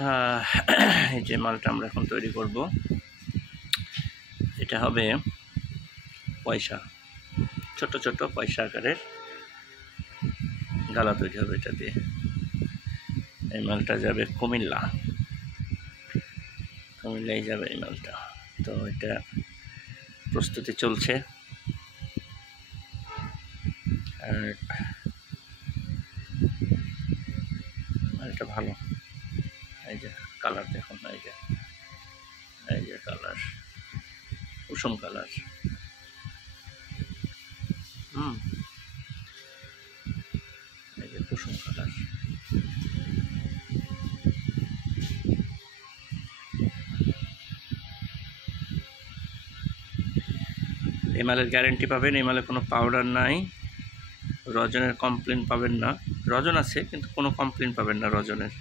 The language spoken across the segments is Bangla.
এই যে মালটা আমরা এখন তৈরি করব, এটা হবে পয়সা, ছোট ছোট পয়সা আকারের গালা তৈরি হবে এটা দিয়ে। এই মালটা যাবে কুমিল্লায় যাবে এই মালটা। তো এটা প্রস্তুতি চলছে। আর মালটা ভালো, এই যে কালার দেখুন, এই যে কালার, কুসুম কালার। এই যে কুসুম কালার। এই মালের গ্যারেন্টি পাবেন, এই মালে কোনো পাউডার নাই, রজনের কমপ্লেন পাবেন না। রজন আছে কিন্তু কোনো কমপ্লেন পাবেন না রজনের।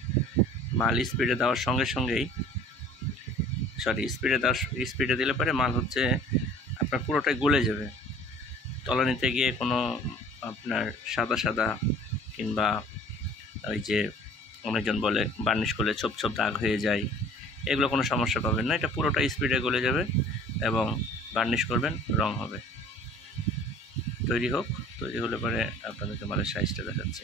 মাল স্পিডে দেওয়ার সঙ্গে সঙ্গেই, স্পিডে দিলে পরে মাল হচ্ছে আপনার পুরোটাই গলে যাবে। তলানিতে গিয়ে কোনো আপনার সাদা সাদা কিংবা ওই যে অনেকজন বলে বার্নিশ করলে ছোপ ছোপ দাগ হয়ে যায়, এগুলো কোনো সমস্যা পাবেন না। এটা পুরোটা স্পিডে গলে যাবে এবং বার্নিশ করবেন, রং হবে। তৈরি হলে পরে আপনাদেরকে মালের সাইজটা দেখাচ্ছি।